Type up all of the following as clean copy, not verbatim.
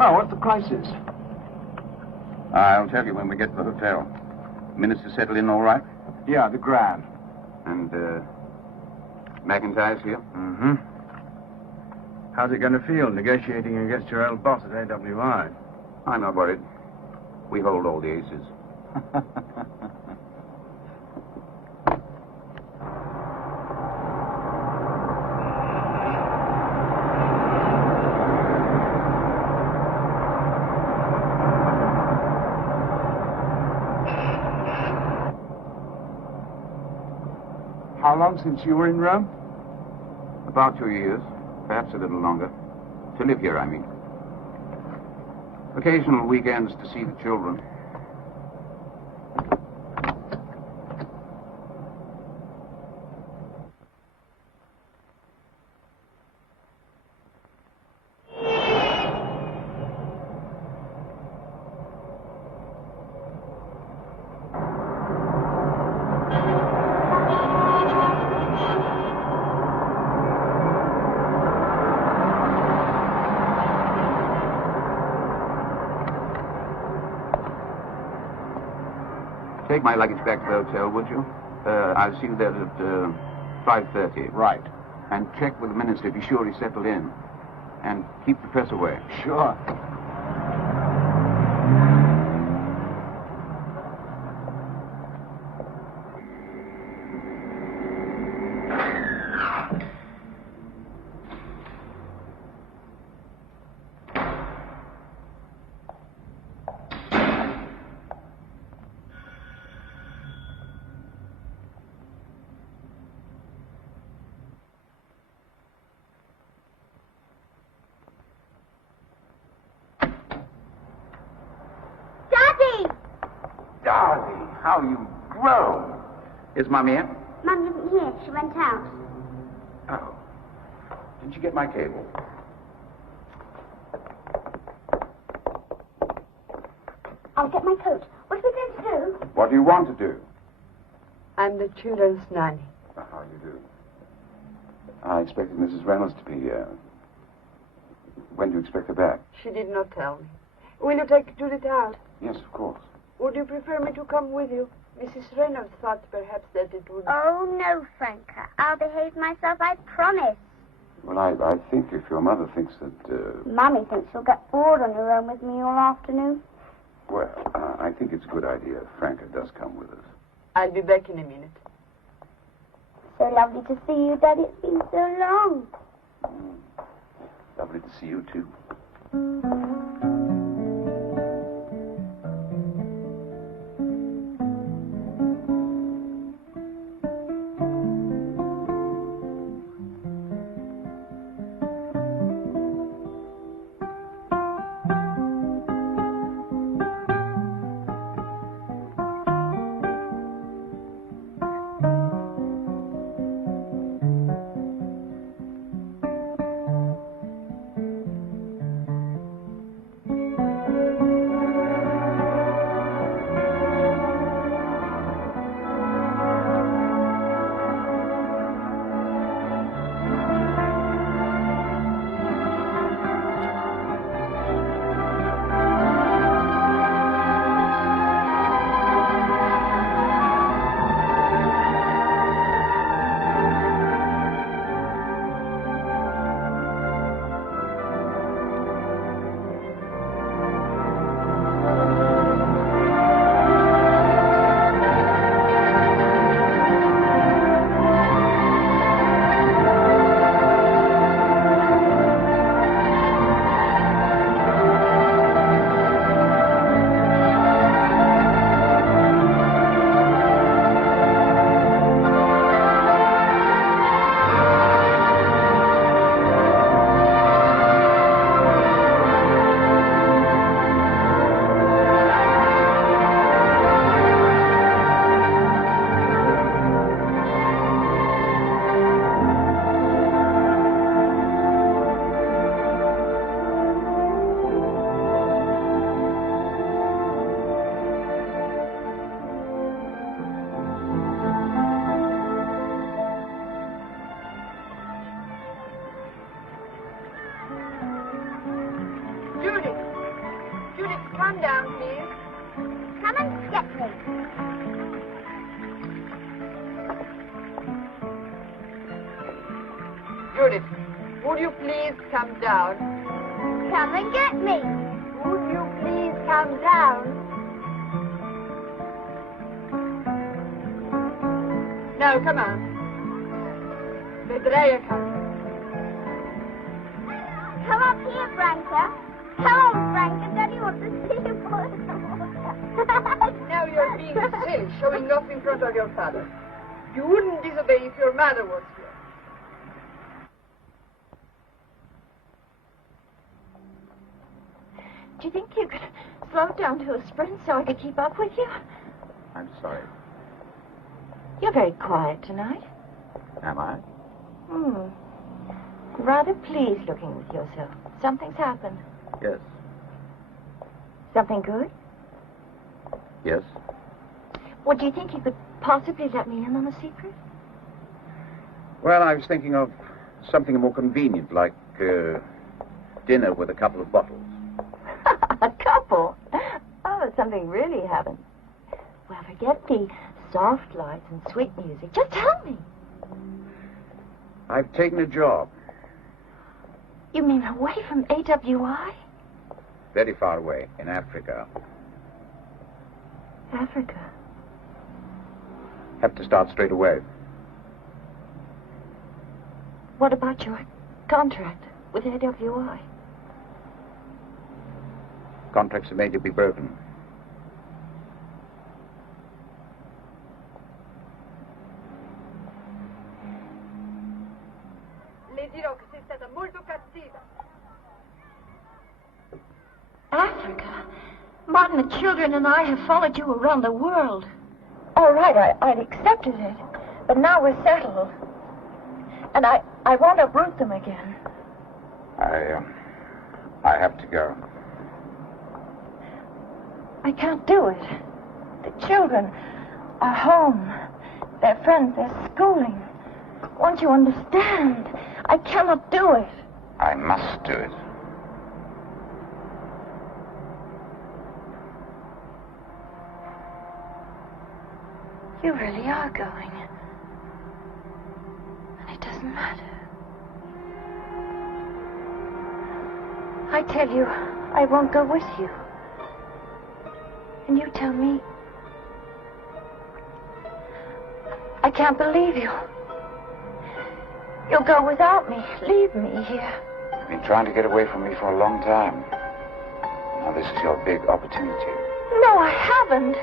Well, what's the crisis? I'll tell you when we get to the hotel. Minister settled in all right? Yeah, the Grand. And, McIntyre's here? Mm-hmm. How's it going to feel negotiating against your old boss at AWI? I'm not worried. We hold all the aces. How long since you were in Rome? About 2 years, perhaps a little longer. To live here, I mean. Occasional weekends to see the children. Take my luggage back to the hotel, would you? I'll see you there at 5:30. Right. And check with the minister, be sure he's settled in. And keep the press away. Sure. Darling, how you've grown. Is Mommy in? Mum isn't here. She went out. Oh. Didn't you get my cable? I'll get my coat. What are we going to do? What do you want to do? I'm the children's nanny. How do you do? I expected Mrs. Reynolds to be here. When do you expect her back? She did not tell me. Will you take Judith out? Yes, of course. Would you prefer me to come with you? Mrs. Reynolds thought perhaps that it would... Oh, no, Franca. I'll behave myself, I promise. Well, I think if your mother thinks that, Mummy thinks you'll get bored on your own with me all afternoon. well, I think it's a good idea if Franca does come with us. I'll be back in a minute. So lovely to see you, Daddy. It's been so long. Lovely to see you, too. Judith! Judith, calm down, please. Come and get me. Judith, would you please come down? Come and get me. Would you please come down? No, come on. Vedrai come. Come up here, Franca. Come on, Franca. Daddy wants to see you for Now you're being silly, showing off in front of your father. You wouldn't disobey if your mother was here. Do you think you could slow down to a sprint so I could keep up with you? I'm sorry. You're very quiet tonight. Am I? Rather pleased looking with yourself. Something's happened. Yes. Something good? Yes. Well, do you think you could possibly let me in on a secret? Well, I was thinking of something more convenient, like dinner with a couple of bottles. A couple? Oh, something really happened. Well, forget the soft lights and sweet music. Just tell me. I've taken a job. You mean away from AWI? Very far away, in Africa. Africa? Have to start straight away. What about your contract with AWI? Contracts are made to be broken. Le dirò che sei stata molto cattiva. Africa? Martin, the children and I have followed you around the world. All right, I'd accepted it. But now we're settled. And I won't uproot them again. I have to go. I can't do it. The children are home. Their friends, their schooling. Won't you understand? I cannot do it. I must do it. You really are going. And it doesn't matter. I tell you, I won't go with you. And you tell me, I can't believe you. You'll go without me, leave me here. You've been trying to get away from me for a long time. Now this is your big opportunity. No, I haven't.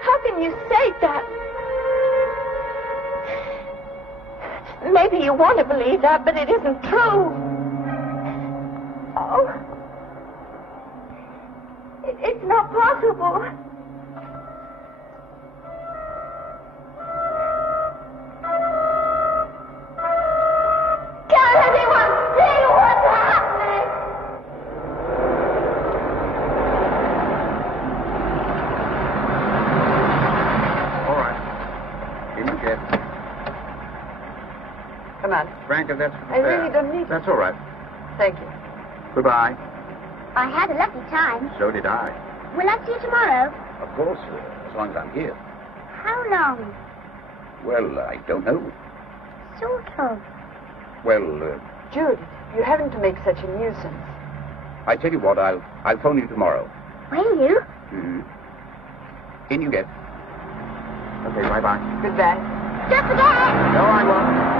How can you say that? Maybe you want to believe that, but it isn't true. Oh. It's not possible. Can't anyone see what's happening? All right. In you get. Come on. Franca, that's I really don't need it. That's all right. Thank you. Goodbye. I had a lovely time. So did I. Will I see you tomorrow? Of course, as long as I'm here. How long? Well, I don't know. Sort of. Well, Judith, you haven't to make such a nuisance. I tell you what, I'll phone you tomorrow. Will you? Mm-hmm. In you get. Okay, bye-bye. Goodbye. Just again! No, I won't.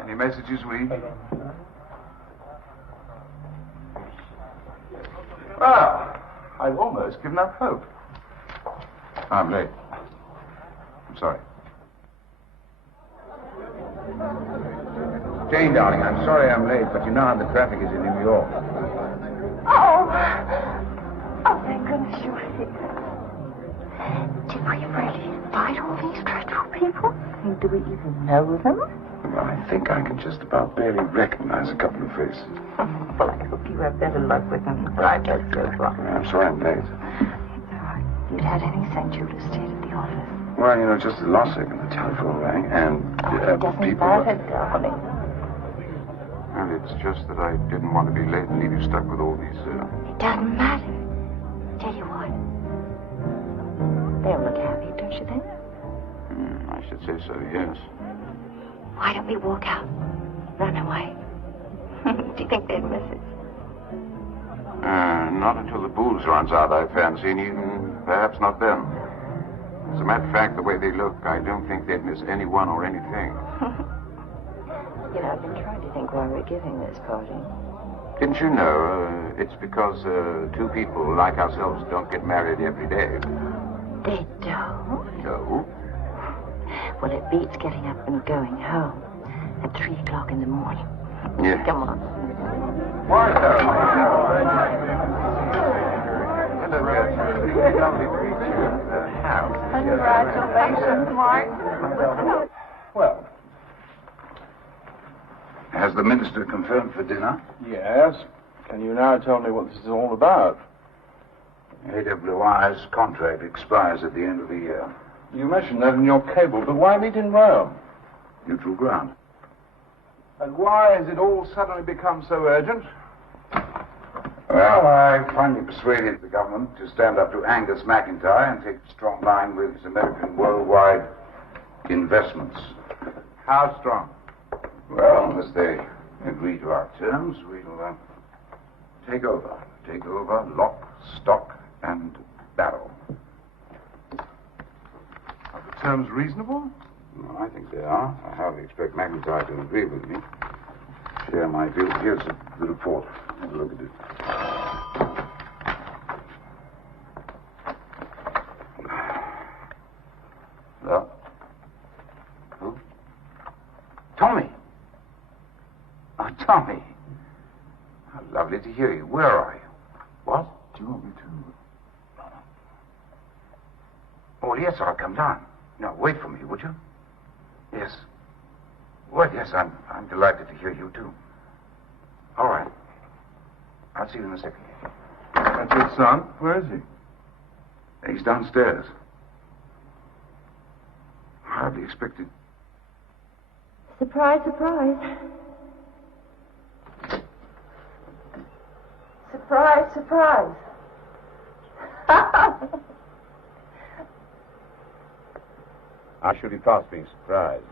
Any messages, Wee? Well, I've almost given up hope. I'm late. I'm sorry. Jane, darling, I'm sorry I'm late, but you know how the traffic is in New York. Oh, thank goodness you're here. Did we really invite all these dreadful people? Do we even know them? Well, I think I can just about barely recognize a couple of faces. Well, I hope you have better luck with them than I've had so far. I'm sorry I'm late. It's all right. You'd had any St. Judas stayed at the office. Well, just the last second the telephone rang, and It doesn't people... matter, darling. Well, it's just that I didn't want to be late and leave you stuck with all these... It doesn't matter. Tell you what. They'll look happy, don't you think? I should say so, yes. Why don't we walk out? Run away. Do you think they'd miss it? Not until the booze runs out, I fancy, and even perhaps not then. As a matter of fact, the way they look, I don't think they'd miss anyone or anything. You know, I've been trying to think why we're giving this party. Didn't you know? It's because two people like ourselves don't get married every day. They don't? No. Well, it beats getting up and going home at 3 o'clock in the morning. Yeah. Come on. Why, lovely to meet you. How? Congratulations, Mark. Well. Has the minister confirmed for dinner? Yes. Can you now tell me what this is all about? AWI's contract expires at the end of the year. You mentioned that in your cable, but why meet in Rome? Neutral ground. And why has it all suddenly become so urgent? Well, I finally persuaded the government to stand up to Angus McIntyre and take a strong line with his American worldwide investments. How strong? Well, unless they agree to our terms, we'll take over. Take over, lock, stock, and barrel. Are the terms reasonable? Well, I think they are. I hardly expect McIntyre to agree with me. Share my view. Here's the report. Have a look at it. Hello? Who? Tommy! Oh, Tommy. How lovely to hear you. Where are you? What? Do you want me to? Oh, yes, I'll come down. No, wait for me, would you? Yes. Well, yes, I'm delighted to hear you, too. All right. I'll see you in a second. That's your son? Where is he? He's downstairs. Hardly expected. Surprise, surprise. Surprise, surprise. I should be past being surprised.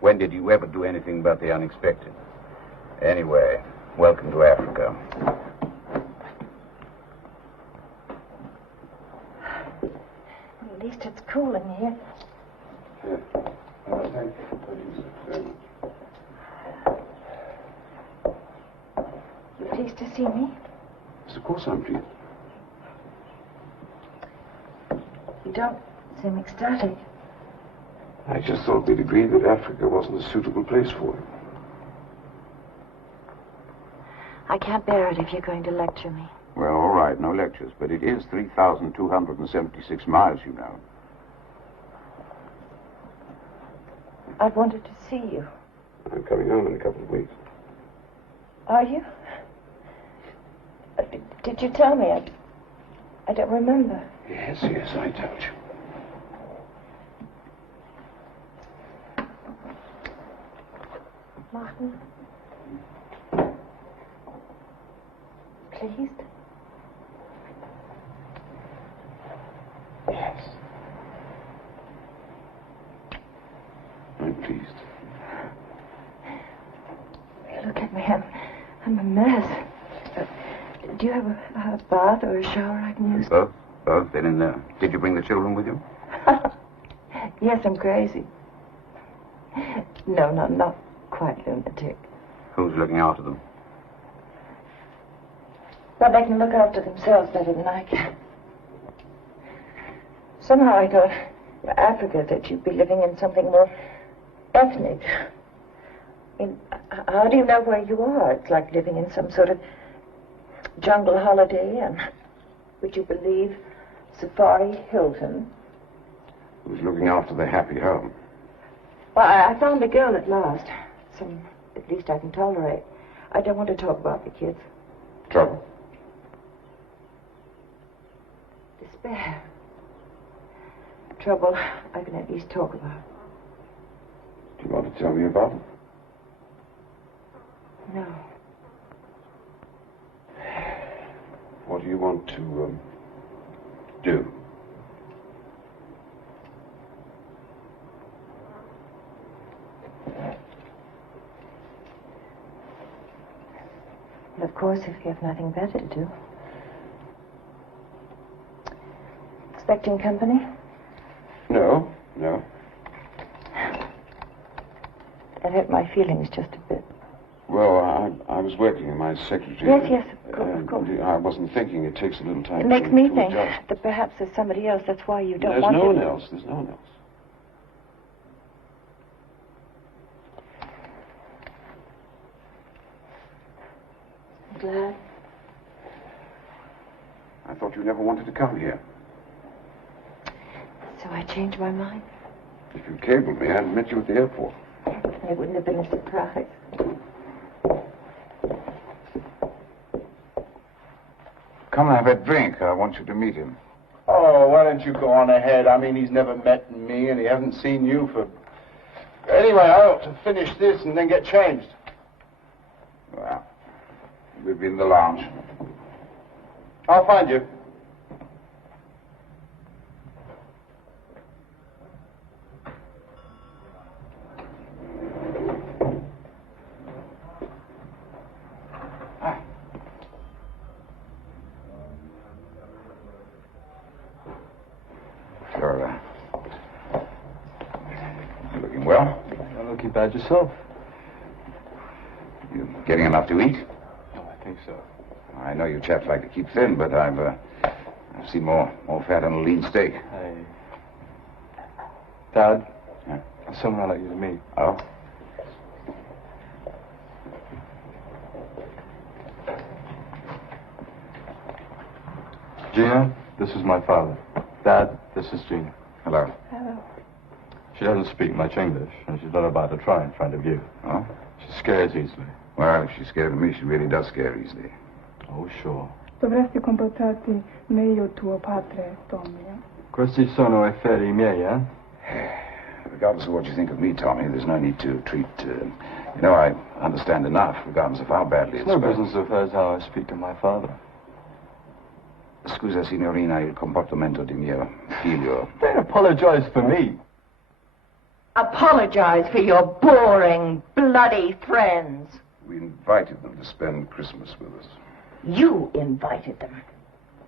When did you ever do anything but the unexpected? Anyway, welcome to Africa. At least it's cool in here. Thank you. You pleased to see me? Yes, of course I'm pleased. You don't seem ecstatic. I just thought we'd agreed that Africa wasn't a suitable place for you. I can't bear it if you're going to lecture me. Well, all right, no lectures, but it is 3,276 miles, you know. I've wanted to see you. I'm coming home in a couple of weeks. Are you? Did you tell me? I don't remember. Yes, I told you. Martin? Pleased? Yes. I'm pleased. Look at me. I'm a mess. Do you have a bath or a shower I can use? Both? Both? Then did you bring the children with you? Yes, I'm crazy. No, not quite lunatic. Who's looking after them? Well, they can look after themselves better than I can. Somehow I thought, Africa, that you'd be living in something more ethnic. I mean, how do you know where you are? It's like living in some sort of jungle holiday inn. Would you believe Safari Hilton? Who's looking after the happy home? Well, I found a girl at last. Some, at least I can tolerate. I don't want to talk about the kids. Trouble? Despair. Trouble I can at least talk about. Do you want to tell me about it? No. What do you want to, do? Well, of course, if you have nothing better to do. Expecting company? No. That hurt my feelings just a bit. Well, I was working in my secretary. Yes, of course. I wasn't thinking it takes a little time It makes me to think adjust. that perhaps there's somebody else. That's why you don't There's want no to... one else. There's no one else. I'm glad. I thought you never wanted to come here. So I changed my mind. If you cabled me, I'd have met you at the airport. It wouldn't have been a surprise. Come and have a drink. I want you to meet him. Oh, why don't you go on ahead? I mean, he's never met me, and he hasn't seen you for... Anyway, I ought to finish this and then get changed. Well, we'll be in the lounge. I'll find you. You're looking well. Not looking bad yourself. You getting enough to eat? Oh, I think so. I know you chaps like to keep thin, but I've seen more fat on a lean steak. Hey. Dad? Yeah? There's someone I'd like you to meet. Oh? Gina, this is my father. Dad, this is Gina. Hello. Hello. She doesn't speak much English, and she's not about to try in front of you. Oh? She scares easily. Well, if she's scared of me, she really does scare easily. Oh, sure. Dovresti comportarti meglio tuo padre, Tommy. Questi sono affari miei, eh? Regardless of what you think of me, Tommy, there's no need to treat... You know, I understand enough, regardless of how badly It's it's... no business of hers how I speak to my father. Scusa, signorina, il comportamento di mio figlio. Don't apologize for me. Apologize for your boring, bloody friends. We invited them to spend Christmas with us. You invited them.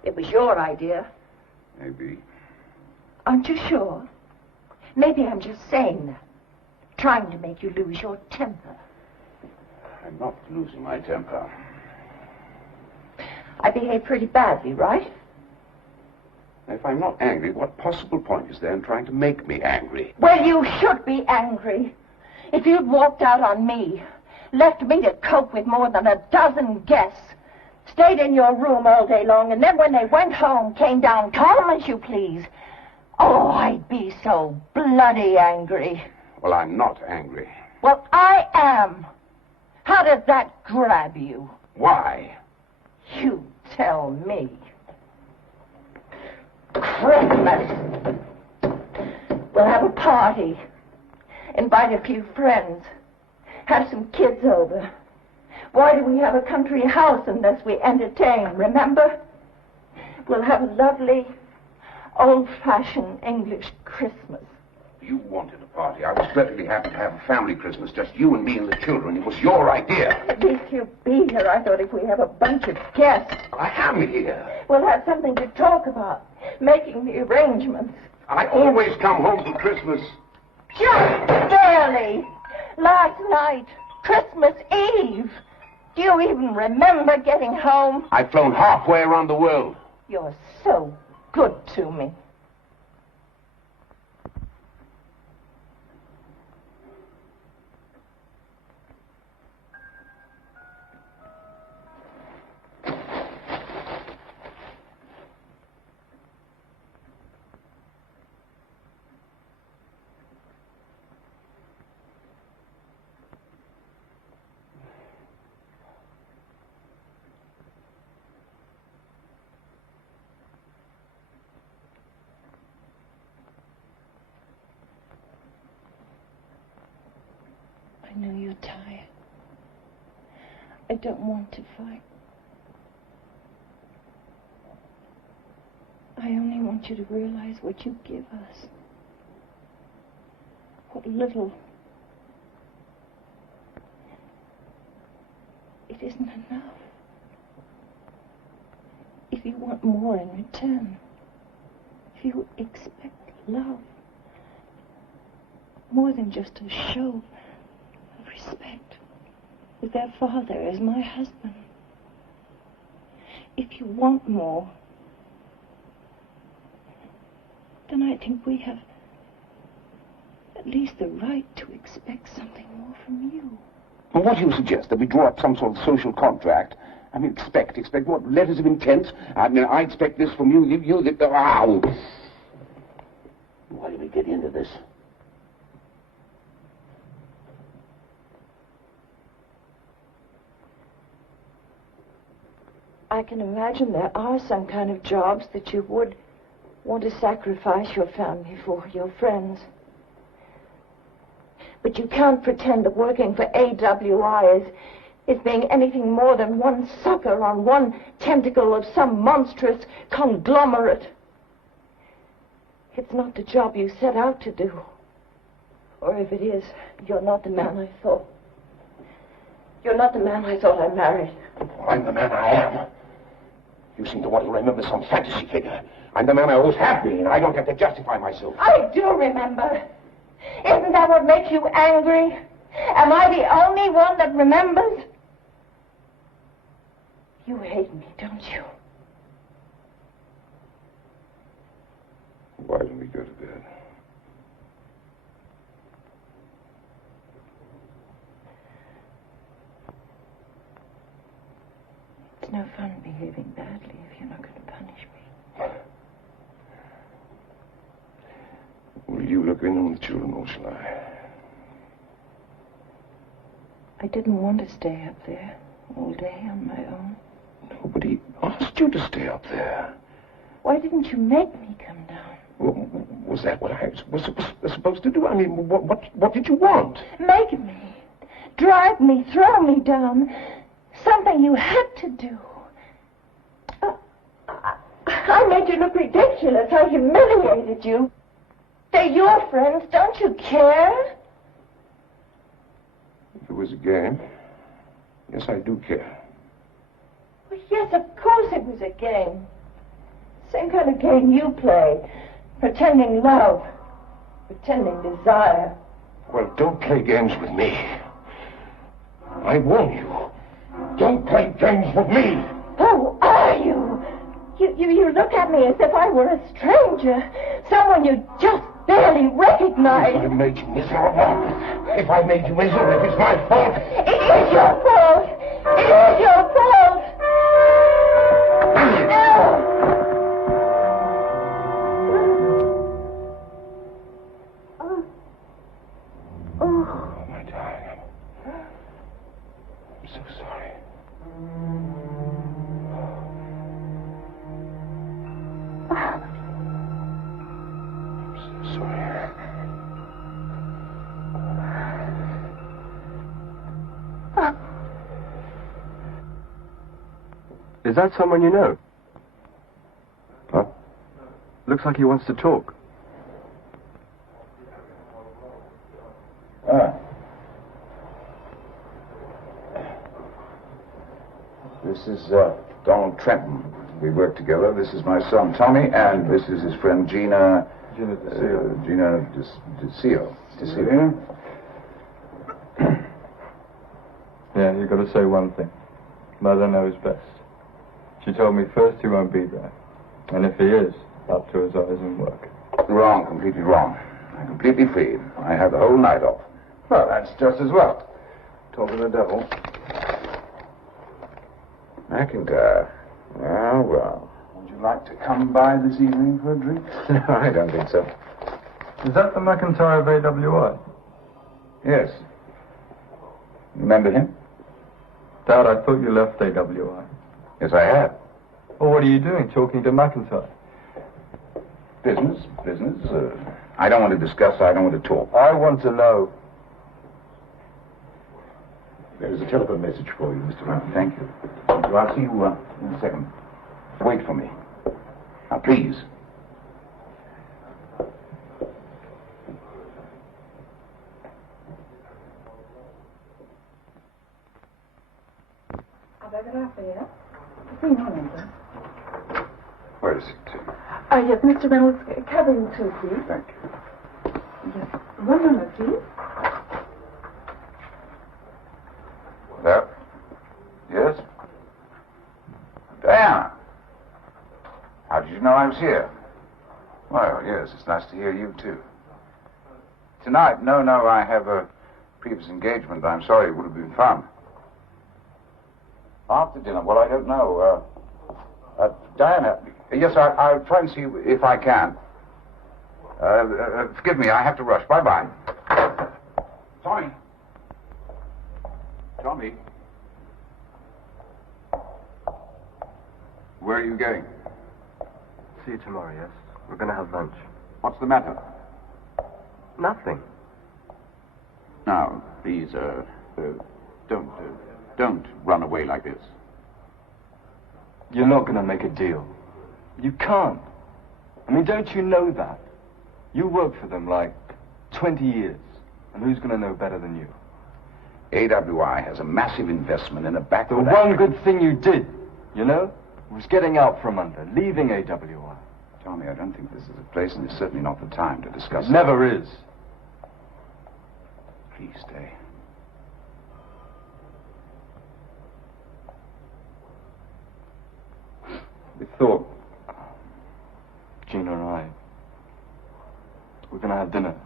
It was your idea. Maybe. Aren't you sure? Maybe I'm just saying that. Trying to make you lose your temper. I'm not losing my temper. I behaved pretty badly, right? If I'm not angry, what possible point is there in trying to make me angry? Well, you should be angry. If you'd walked out on me, left me to cope with more than a dozen guests, stayed in your room all day long, and then when they went home, came down calm as you please. Oh, I'd be so bloody angry. Well, I'm not angry. Well, I am. How does that grab you? Why? You tell me. Christmas. We'll have a party. Invite a few friends. Have some kids over. Why do we have a country house unless we entertain, remember? We'll have a lovely, old-fashioned English Christmas. You wanted a party. I was perfectly happy to have a family Christmas, just you and me and the children. It was your idea. At least you'll be here. I thought if we have a bunch of guests, I am here. we'll have something to talk about. Making the arrangements. I always come home for Christmas. Just barely. Last night, Christmas Eve. Do you even remember getting home? I've flown halfway around the world. You're so good to me. I know you're tired. I don't want to fight. I only want you to realize what you give us. What little. It isn't enough. If you want more in return, if you expect love, more than just a show of respect, with their father as my husband. If you want more, then I think we have at least the right to expect something more from you. Well, what do you suggest? That we draw up some sort of social contract? I mean, expect what? Letters of intent? I mean, I expect this from you, ow! Why did we get into this? I can imagine there are some kind of jobs that you would want to sacrifice your family for, your friends. But you can't pretend that working for AWI is being anything more than one sucker on one tentacle of some monstrous conglomerate. It's not the job you set out to do. Or if it is, you're not the man I thought. You're not the man I thought I married. I'm the man I am. You seem to want to remember some fantasy figure. I'm the man I always have been. I don't have to justify myself. I do remember. Isn't that what makes you angry? Am I the only one that remembers? You hate me, don't you? Why don't we go to bed? It's no fun behaving badly if you're not going to punish me. Will you look in on the children, or shall I? I didn't want to stay up there all day on my own. Nobody asked you to stay up there. Why didn't you make me come down? Was that what I was supposed to do? I mean, what did you want? Make me. Drive me, throw me down. Something you had to do. I made you look ridiculous. I humiliated you. They're your friends. Don't you care? If it was a game, yes, I do care. Well, yes, of course it was a game. Same kind of game you play. Pretending love. Pretending desire. Well, don't play games with me. I warn you. Don't play games with me. Who are you? You look at me as if I were a stranger. Someone you just barely recognize. If I made you miserable. If I made you miserable, it's my fault. It is your fault. It is your fault. Oh, my darling. I'm so sorry. I'm so sorry. Is that someone you know? Huh? Looks like he wants to talk. This is Donald Trenton. We work together. This is my son, Tommy, and this is his friend, Gina DeCio. Gina DeCio. Yeah, you've got to say one thing. Mother knows best. She told me first he won't be there. And if he is, up to his eyes in work. Wrong, completely wrong. I'm completely free. I have the whole night off. Well, that's just as well. Talk to the devil. McIntyre. Well. Would you like to come by this evening for a drink? No, I don't think so. Is that the McIntyre of AWI? Yes. Remember him? Dad, I thought you left AWI. Yes, I have. Well, what are you doing, talking to McIntyre? Business. I don't want to discuss, I don't want to talk. I want to know. Here's a telephone message for you, Mr. Martin. Thank you. I'll see you in a second. Wait for me. Now, please. Where is it? Yes, Mr. Reynolds, cabin 2, please. Thank you. Yes. 1 moment, please. Hello? Yes? Diana! How did you know I was here? Well, yes, it's nice to hear you, too. Tonight? No, I have a previous engagement. I'm sorry, it would have been fun. After dinner? Well, I don't know. Diana, yes, I'll try and see if I can. Forgive me, I have to rush. Bye-bye. Tommy. Tommy. Where are you going? See you tomorrow, yes? We're going to have lunch. What's the matter? Nothing. Now, please, don't run away like this. You're not going to make a deal. You can't. I mean, don't you know that? You worked for them like 20 years. And who's going to know better than you? AWI has a massive investment in a backward... The one good thing you did, you know, was getting out from under, leaving AWI. Tommy, I don't think this is a place, and it's certainly not the time to discuss it. Never is. Please stay. We thought, Gina and I, we're going to have dinner.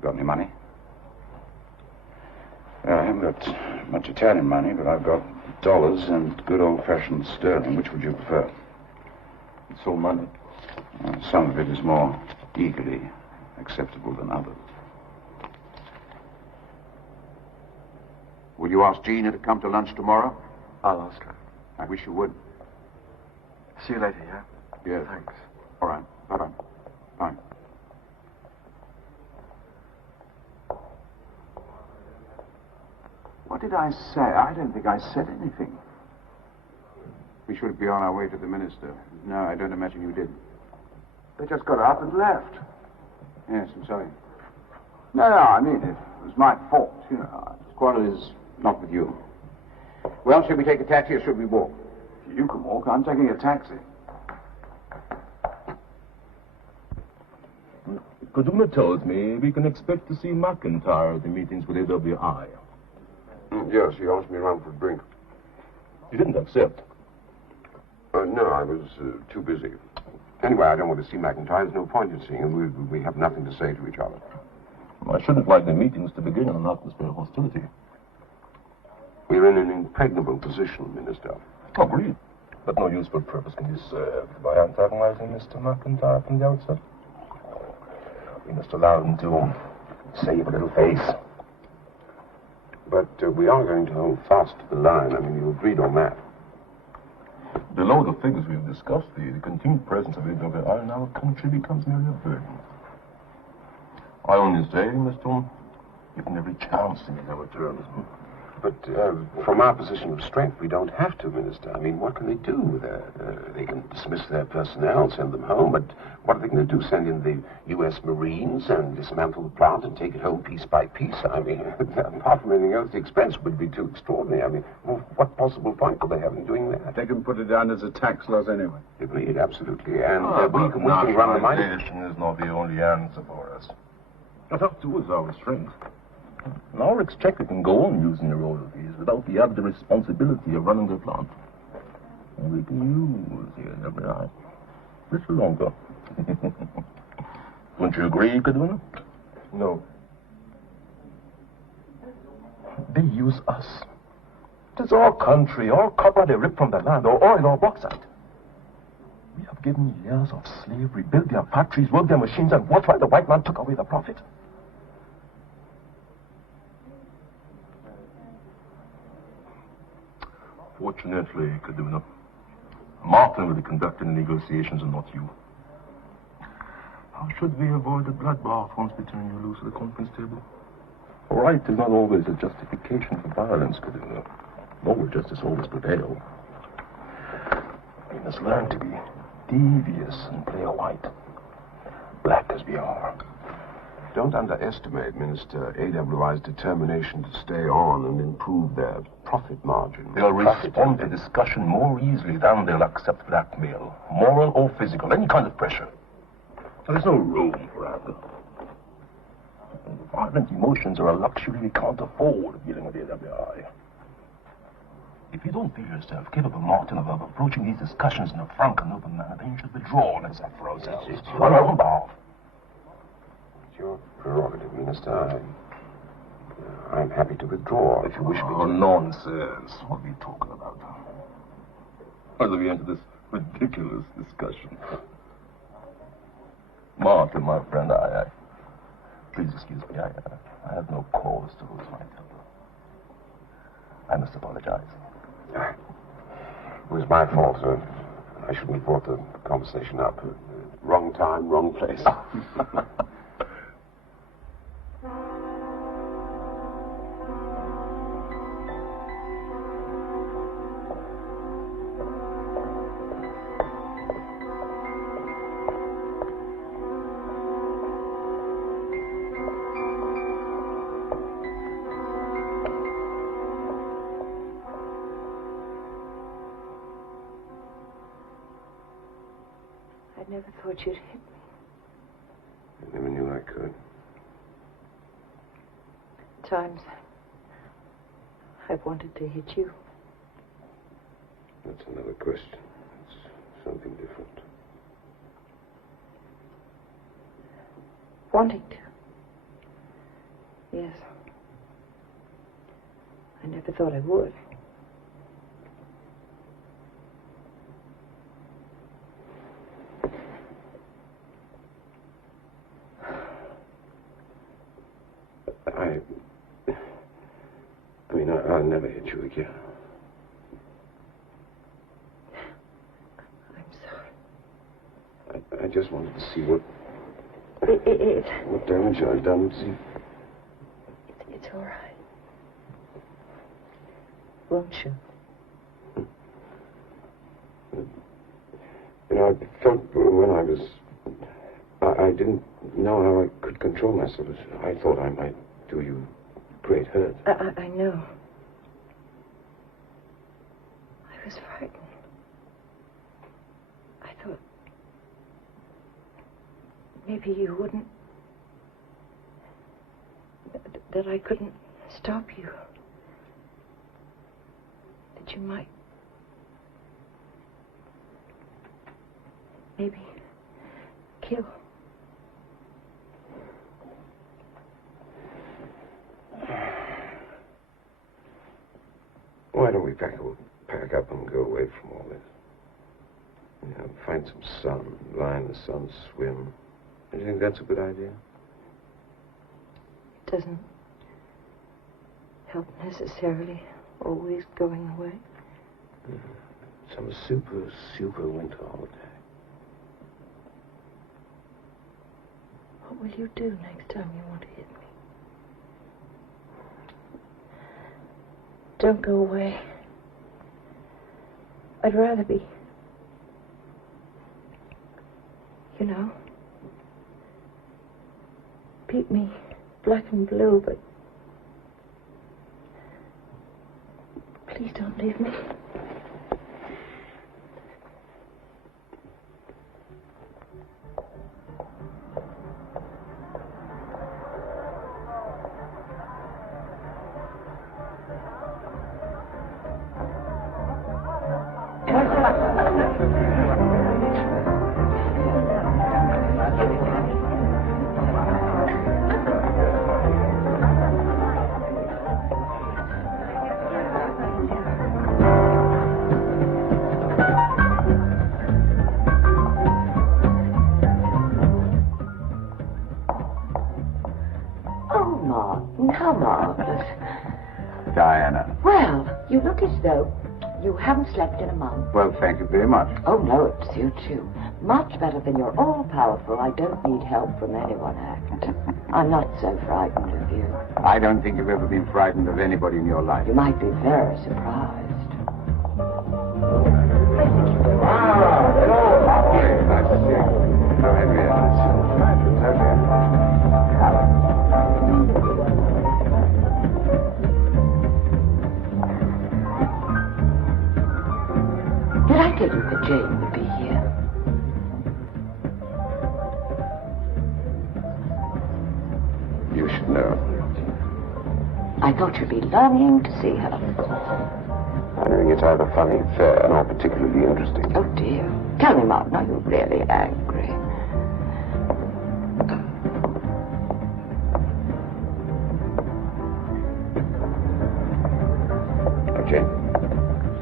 Got any money? I haven't got much Italian money, but I've got dollars and good old-fashioned sterling. Which would you prefer? It's all money. Some of it is more eagerly acceptable than others. Will you ask Gina to come to lunch tomorrow? I'll ask her. I wish you would. See you later, yeah? Yes. Thanks. All right. Bye-bye. Bye. What did I say? I don't think I said anything. We should be on our way to the minister. No, I don't imagine you did. They just got up and left. Yes, I'm sorry. No, I mean, it was my fault, you know. The quarrel is not with you. Well, should we take a taxi or should we walk? You can walk. I'm taking a taxi. Kaduna tells me we can expect to see McIntyre at the meetings with AWI. Yes, he asked me around for a drink. You didn't accept? No, I was too busy. Anyway, I don't want to see McIntyre. There's no point in seeing him. We have nothing to say to each other. I shouldn't like the meetings to begin in an atmosphere of hostility. We're in an impregnable position, Minister. Agreed. But no useful purpose can be served by antagonizing Mr. McIntyre from the outset. We must allow him to save a little face. But we are going to hold fast to the line. I mean, you agreed on that. Below the figures we've discussed, the continued presence of AWI in our country becomes merely a burden. I only say, Mr. given every chance to meet our terms. But from our position of strength, we don't have to, Minister. I mean, what can they do? They can dismiss their personnel, send them home, but what are they going to do? Send in the U.S. Marines and dismantle the plant and take it home piece by piece? I mean, apart from anything else, the expense would be too extraordinary. I mean, what possible point could they have in doing that? They can put it down as a tax loss anyway. Agreed, absolutely. And we can run the money. Nationalization is not the only answer for us. That too is our strength. Our exchequer can go on using the royalties without the added responsibility of running the plant. And we can use the AWI a little longer. Wouldn't you agree, Kaduna? No. They use us. It is our country, our copper they rip from the land, or oil, or bauxite. We have given years of slavery, built their factories, worked their machines, and watched while the white man took away the profit. Fortunately, Kaduna, Martin will be conducting the negotiations and not you. How should we avoid the bloodbath once we turn you loose at the conference table? Right is not always a justification for violence, Cardinal. Nor will justice always prevail. We must learn to be devious and play a white. Black as we are. Don't underestimate Minister AWI's determination to stay on and improve their profit margin. They'll respond to discussion more easily than they'll accept blackmail, moral or physical, any kind of pressure. There is no room for anger. Violent emotions are a luxury we can't afford dealing with the AWI. If you don't feel yourself capable, Martin, of approaching these discussions in a frank and open manner, then you should withdraw. Let's have for ourselves. On our own behalf. It's your prerogative, Minister. I'm happy to withdraw if you wish me to. Nonsense. What are we talking about? How do we enter this ridiculous discussion? Martin, my friend, please excuse me. I have no cause to lose my temper. I must apologize. It was my fault. I shouldn't have brought the conversation up. Wrong time, wrong place. I never thought you'd hit me. I never knew I could. Times I've wanted to hit you. That's another question. It's something different. Wanting to. Yes. I never thought I would. I'll never hit you again. I'm sorry. I just wanted to see what It damage I've done. See, it's all right. Won't you? You know, I felt when I was... I didn't know how I could control myself. I thought I might do you great hurt. I know. I was frightened. I thought maybe you wouldn't... that I couldn't stop you. That you might... maybe kill. Why don't we pack up and go away from all this? You know, find some sun, lie in the sun, swim. Do you think that's a good idea? It doesn't help necessarily always going away. Some super winter holiday. What will you do next time you want to hit me? Don't go away. I'd rather be, you know, beat me black and blue, but please don't leave me. Diana. Well, you look as though you haven't slept in a month. Well, thank you very much. Oh, no, it suits you. Much better than your all-powerful, I don't need help from anyone act. I'm not so frightened of you. I don't think you've ever been frightened of anybody in your life. You might be very surprised. Hello, Marty. Nice to see you. How have you? Did I tell you that Jane would be here? You should know. I thought you'd be longing to see her. I think it's either funny, fair, nor particularly interesting. Oh, dear. Tell me, Martin, are you really angry? Oh, Jane.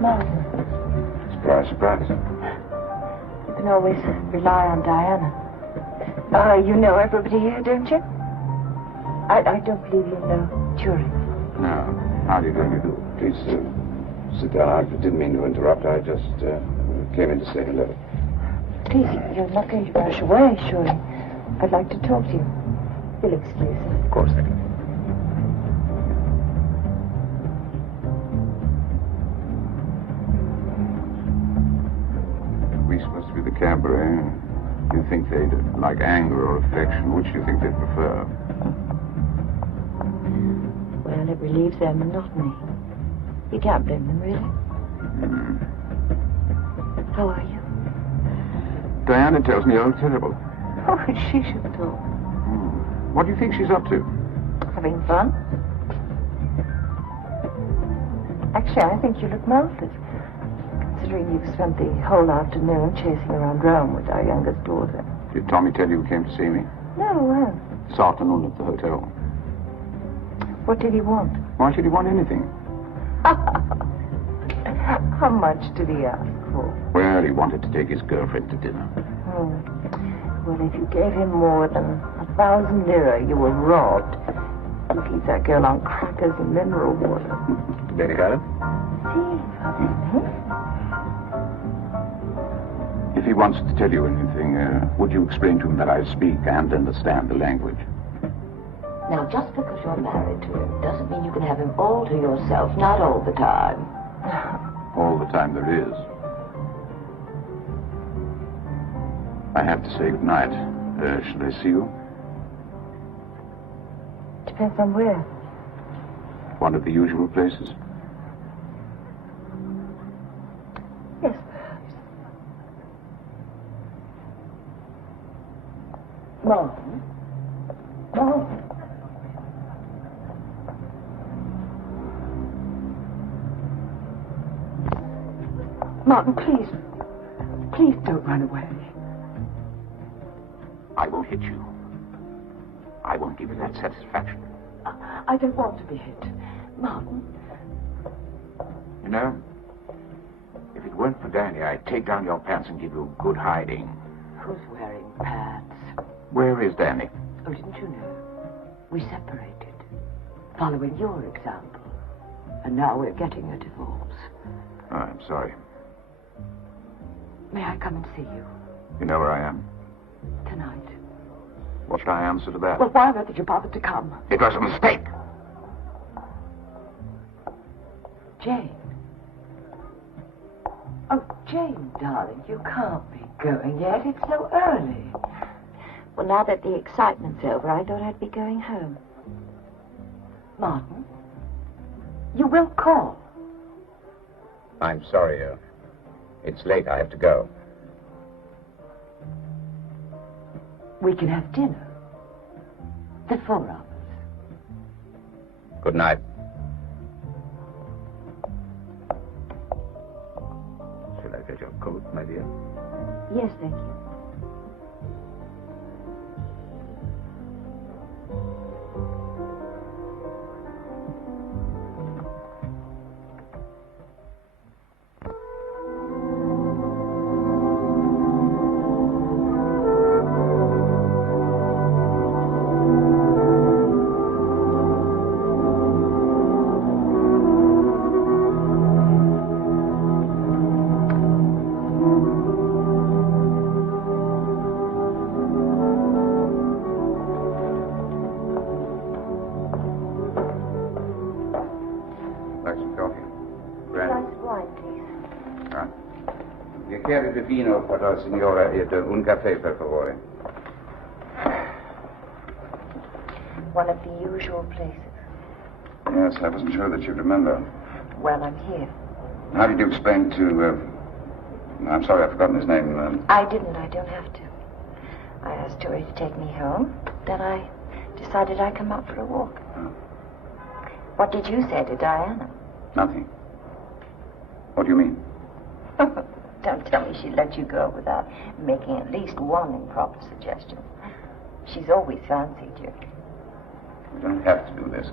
Martin, Surprise, surprise. you can always rely on Diana. You know everybody here, don't you? I don't believe you know Turing. No. How do you do? Please, sit down. I didn't mean to interrupt. I just came in to say hello. Please, you're not going to rush away, surely. I'd like to talk to you. You'll excuse me. Of course I can. We supposed to be the cabaret. Do you think they'd like anger or affection? Which do you think they'd prefer? Well, it relieves their monotony. You can't blame them, really. How are you? Diana tells me you're terrible. Oh, she should talk. What do you think she's up to? Having fun? Actually, I think you look marvelous. Considering you've spent the whole afternoon chasing around Rome with our youngest daughter. Did Tommy tell you he came to see me? No, well, This afternoon at the hotel. what did he want? Why should he want anything? How much did he ask for? Well, he wanted to take his girlfriend to dinner. Well, if you gave him more than 1,000 lira, you were robbed. You keep that girl on crackers and mineral water. Then he got it? If he wants to tell you anything, would you explain to him that I speak and understand the language? Now, just because you're married to him doesn't mean you can have him all to yourself, not all the time. All the time there is. I have to say goodnight. Shall I see you? Depends on where. One of the usual places? Yes, perhaps. Martin? Martin? Martin, please. Please don't run away. I won't hit you. I won't give you that satisfaction. I don't want to be hit. Martin? You know, if it weren't for Danny, I'd take down your pants and give you a good hiding. Who's wearing pants? Where is Danny? Oh, didn't you know? We separated, following your example. And now we're getting a divorce. Oh, I'm sorry. May I come and see you? You know where I am? Tonight. What should I answer to that? Well, why not did you bother to come? It was a mistake. Jane. Oh, Jane, darling, you can't be going yet. It's so early. Well, now that the excitement's over, I thought I'd be going home. Martin, you will call. I'm sorry, it's late. I have to go. We can have dinner. The four of us. Good night. Should I get your coat, my dear? Yes, thank you. like some coffee? A Brandy? glass of wine, please. Ah. Vi chiede di vino per la signora ed un caffè, per favore. One of the usual places. Yes, I wasn't sure that you'd remember. Well, I'm here. How did you explain to, I'm sorry, I've forgotten his name. I didn't. I don't have to. I asked Tori to take me home. Then I decided I'd come out for a walk. Oh. What did you say to Diana? Nothing. What do you mean? Don't tell me she let you go without making at least one improper suggestion. She's always fancied you. You don't have to do this.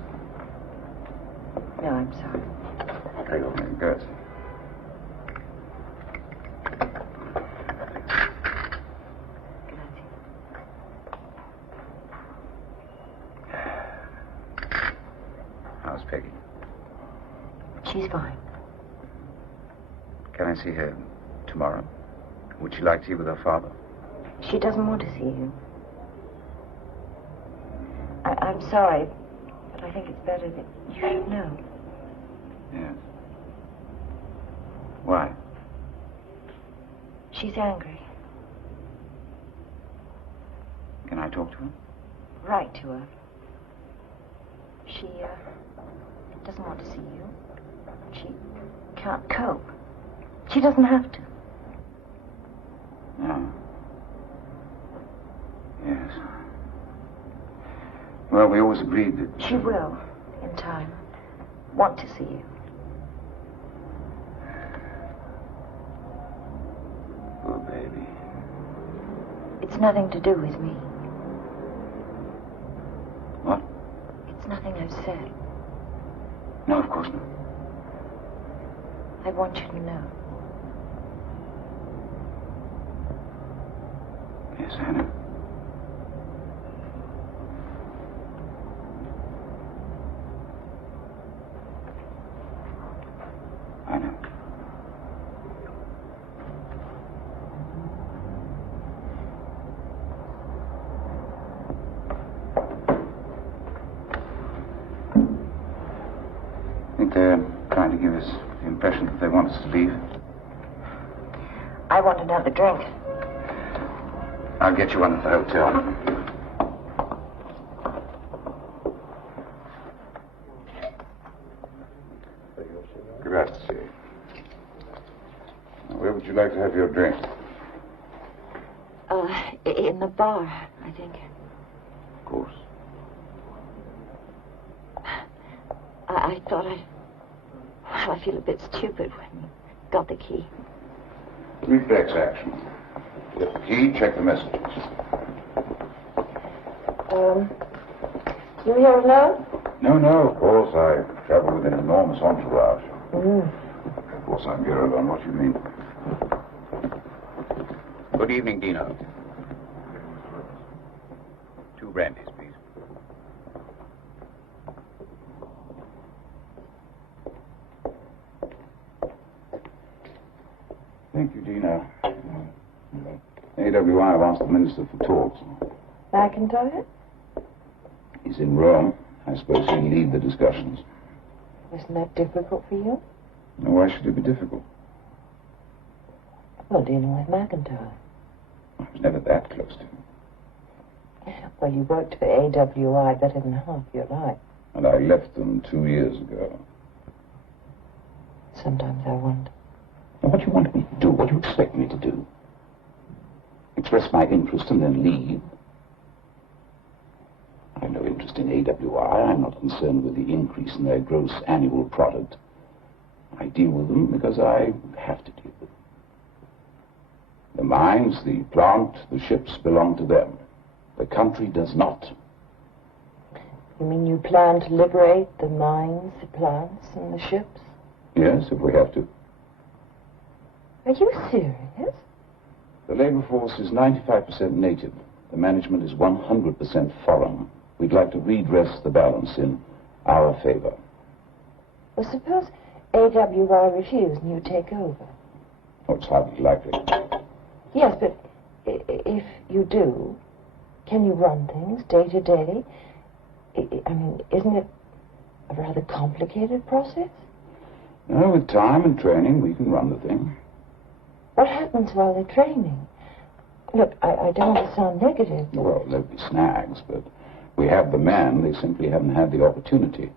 No, I'm sorry. Okay, okay, good. How's Peggy? She's fine. Can I see her tomorrow? Would she like to see with her father? She doesn't want to see you. I'm sorry, but I think it's better that you should know. Yes. Why? She's angry. Can I talk to her? Write to her. She, doesn't want to see you. She can't cope. She doesn't have to. No. Yes. Well, we always agreed that... She will, in time, want to see you. Poor baby. It's nothing to do with me. What? It's nothing I've said. No, of course not. I want you to know. Yes, I know. I know. I think they're trying to give us the impression that they want us to leave. I want another drink. I'll get you one at the hotel. Grazie. Now, where would you like to have your drink? In the bar, I think. Of course. I thought I'd... Well, I feel a bit stupid when you got the key. Reflex action. Get the key, check the messages. You here alone? No, of course. I travel with an enormous entourage. Of course I'm here alone. What do you mean? Good evening, Dino. 2 brandies, please. Thank you, Dino. AWI have asked the Minister for talks. McIntyre? He's in Rome. I suppose he'll lead the discussions. Isn't that difficult for you? Now, why should it be difficult? Well, dealing with McIntyre. I was never that close to him. Well, you worked for AWI better than half your life. And I left them 2 years ago. Sometimes I wonder. Now, what do you want me to do? What do you expect me to do? Express my interest and then leave? I have no interest in AWI. I'm not concerned with the increase in their gross annual product. I deal with them because I have to deal with them. The mines, the plant, the ships belong to them. The country does not. You mean you plan to liberate the mines, the plants, and the ships? Yes, if we have to. Are you serious? The labor force is 95% native. The management is 100% foreign. We'd like to redress the balance in our favor. Well, suppose AWI refuse and you take over. Oh, it's hardly likely. Yes, but if you do, can you run things day to day? I mean, isn't it a rather complicated process? Well, with time and training, we can run the thing. What happens while they're training? Look, I don't want to sound negative. Well, there'll be snags, but we have the men. They simply haven't had the opportunity.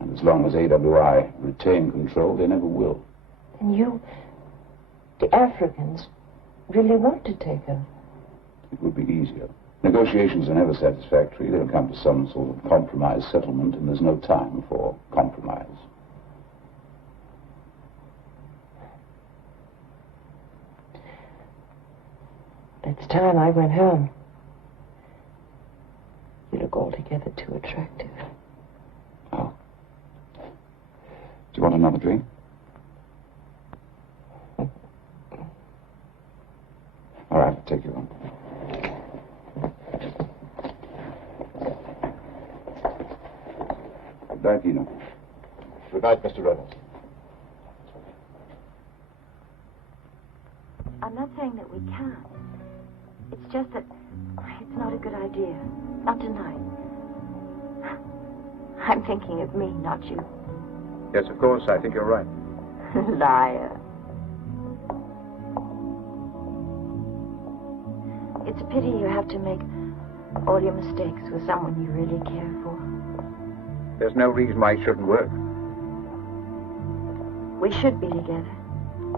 And as long as AWI retain control, they never will. And you, the Africans, really want to take her? It would be easier. Negotiations are never satisfactory. They'll come to some sort of compromise settlement, and there's no time for compromise. It's time I went home. You look altogether too attractive. Oh. Do you want another drink? All right, I'll take you on. Good night, Dino. Good night, Mr. Reynolds. I'm not saying that we can't. It's just that it's not a good idea. Not tonight. I'm thinking of me, not you. Yes, of course, I think you're right. Liar. It's a pity you have to make all your mistakes with someone you really care for. There's no reason why it shouldn't work. We should be together.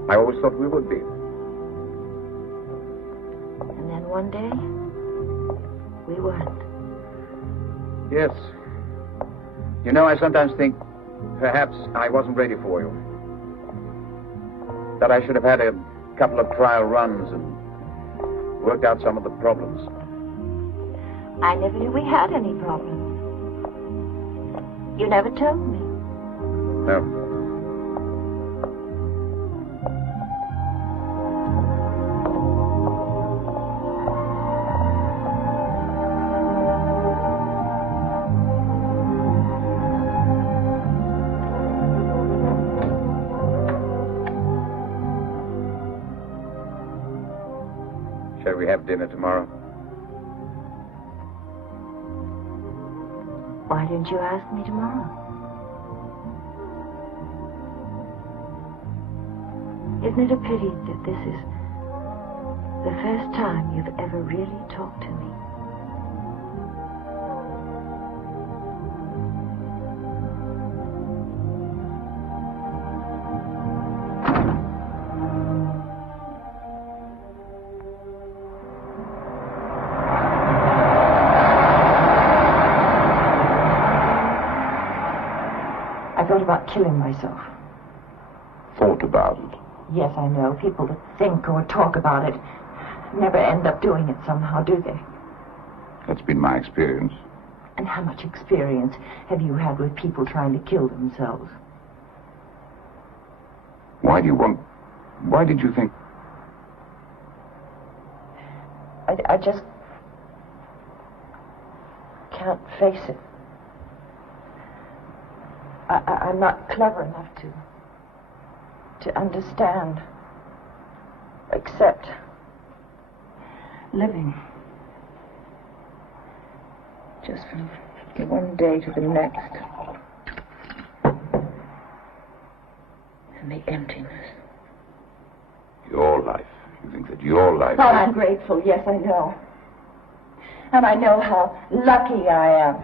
I always thought we would be. And then one day, we weren't. Yes. You know, I sometimes think perhaps I wasn't ready for you. That I should have had a couple of trial runs and worked out some of the problems. I never knew we had any problems. You never told me. No. Shall we have dinner tomorrow? Why didn't you ask me tomorrow? Isn't it a pity that this is the first time you've ever really talked to me? I thought about killing myself. Thought about it. Yes, I know. People that think or talk about it never end up doing it somehow, do they? That's been my experience. And how much experience have you had with people trying to kill themselves? Why did you think... I just can't face it. I'm not clever enough to understand, accept living just from one day to the next, and the emptiness. Your life. You think that your life... Oh, I'm grateful. Yes, I know. And I know how lucky I am.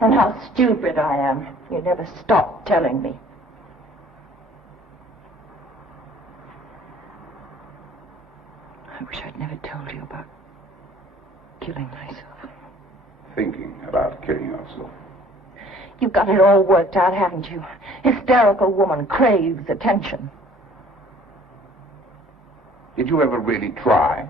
And how stupid I am. You never stop telling me. I wish I'd never told you about killing myself. Thinking about killing yourself. You've got it all worked out, haven't you? Hysterical woman craves attention. Did you ever really try?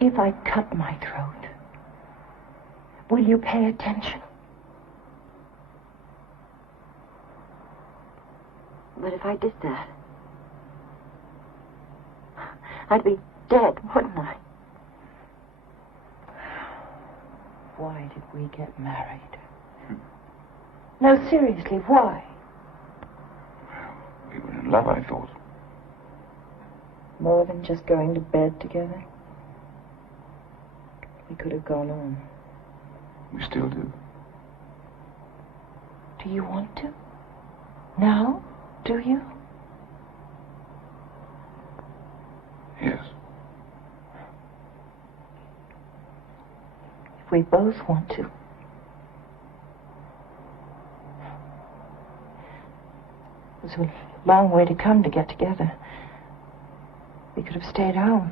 If I cut my throat, will you pay attention? But if I did that, I'd be dead, wouldn't I? Why did we get married? No, seriously, why? We were in love, I thought. More than just going to bed together? We could have gone on. We still do. Do you want to? Now? Do you? Yes. If we both want to. It was a long way to come to get together. We could have stayed home.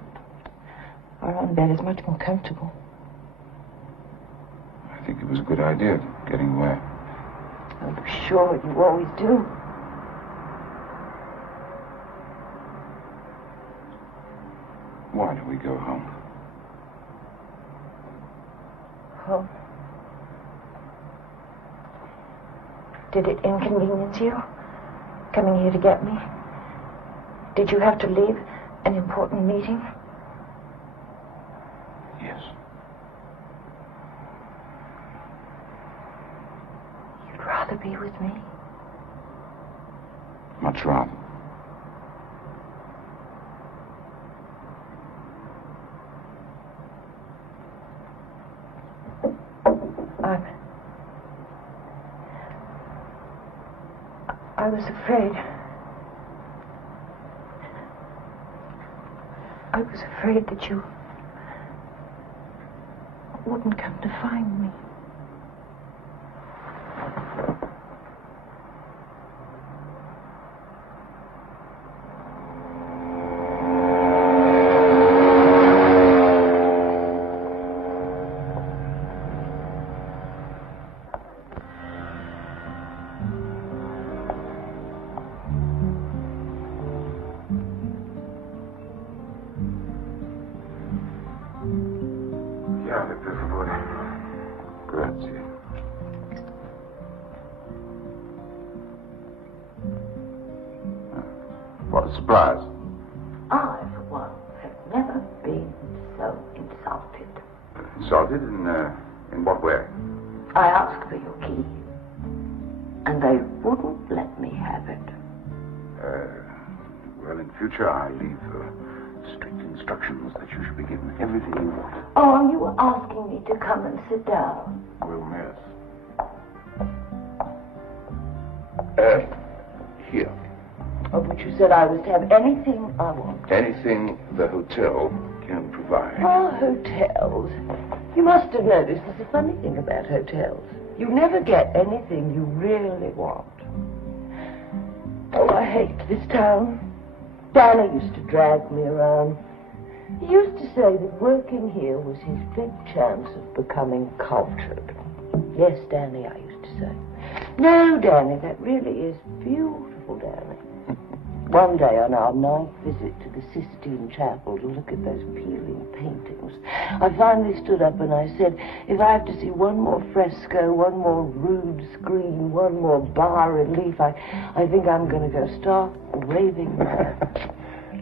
Our own bed is much more comfortable. I think it was a good idea, getting away. I'm sure you always do. Why do we go home? Home? Did it inconvenience you, coming here to get me? Did you have to leave an important meeting? Yes. You'd rather be with me? Much rather. I was afraid. I was afraid that you wouldn't come to find me. Per favore. Grazie. What a surprise. I, for one, have never been so insulted. Insulted? In what way? I asked for your key, and they wouldn't let me have it. Well, in future, I leave strict instructions that you should be given everything you want. Oh, are you asking me to come and sit down? Well, yes. Here. Oh, but you said I was to have anything I want. Anything the hotel can provide. Oh, hotels. You must have noticed there's a funny thing about hotels. You never get anything you really want. Oh, I hate this town. Danny used to drag me around. He used to say that working here was his big chance of becoming cultured. Yes, Danny, I used to say. No, Danny, that really is beautiful, Danny. One day on our 9th visit to the Sistine Chapel to look at those peeling paintings, I finally stood up and I said, if I have to see one more fresco, one more rude screen, one more bas-relief, I think I'm going to go stark raving mad.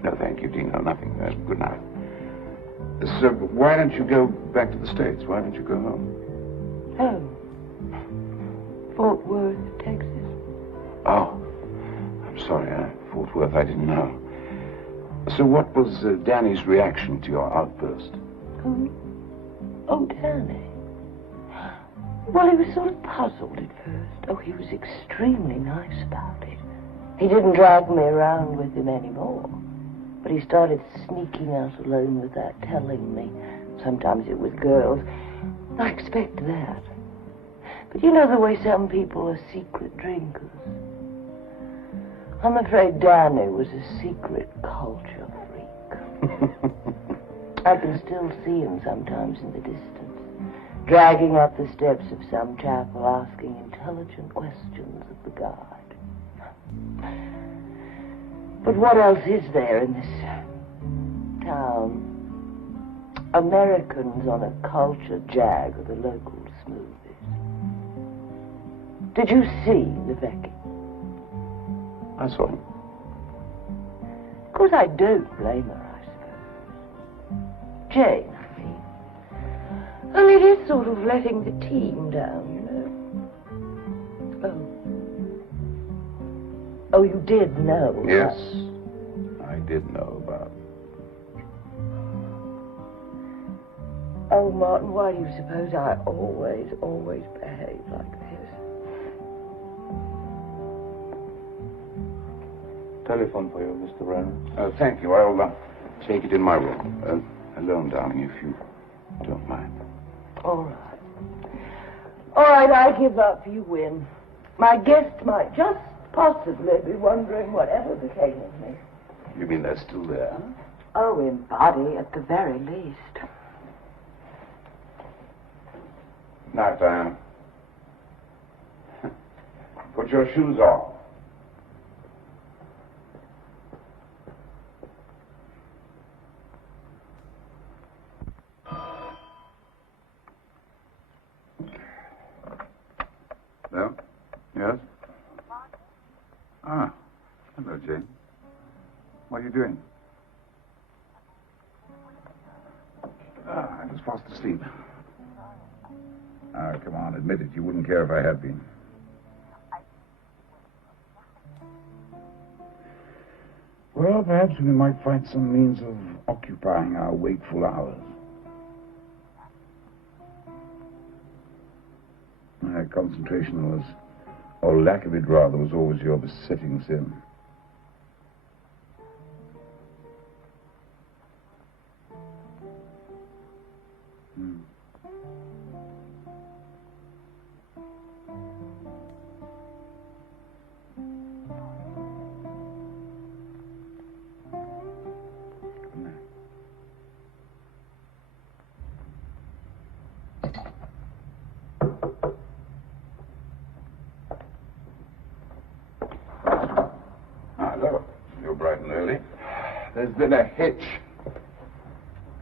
No, thank you, Dino. Nothing. Good night. So, why don't you go back to the States? Why don't you go home? Home? Fort Worth, Texas. Oh, I'm sorry. Fort Worth, I didn't know. So what was Danny's reaction to your outburst? Oh, Danny. Well, he was sort of puzzled at first. Oh, he was extremely nice about it. He didn't drag me around with him anymore. But he started sneaking out alone without telling me. Sometimes it was girls. I expect that. But you know the way some people are secret drinkers. I'm afraid Danny was a secret culture freak. I can still see him sometimes in the distance, dragging up the steps of some chapel, asking intelligent questions of the guard. But what else is there in this town? Americans on a culture jag are the local smoothies. Did you see the Becky? I saw him. Of course, I don't blame her, I suppose. Jane, I mean. Only it is sort of letting the team down, you know. Oh, you did know? Yes, I did know about. Oh, Martin, why do you suppose I always behave like this? Telephone for you, Mr. Reynolds. Thank you. I'll take it in my room. Alone, darling, if you don't mind. All right. All right, I give up. You win. My guest might just possibly be wondering whatever became of me. You mean they're still there? Oh, in body, at the very least. Now, Diana. Put your shoes on. No? Yes? Ah. Hello, Jane. What are you doing? I was fast asleep. Come on, admit it. You wouldn't care if I had been. Well, perhaps we might find some means of occupying our wakeful hours. My concentration was, or lack of it rather, was always your besetting sin. Hello. You're bright and early. There's been a hitch.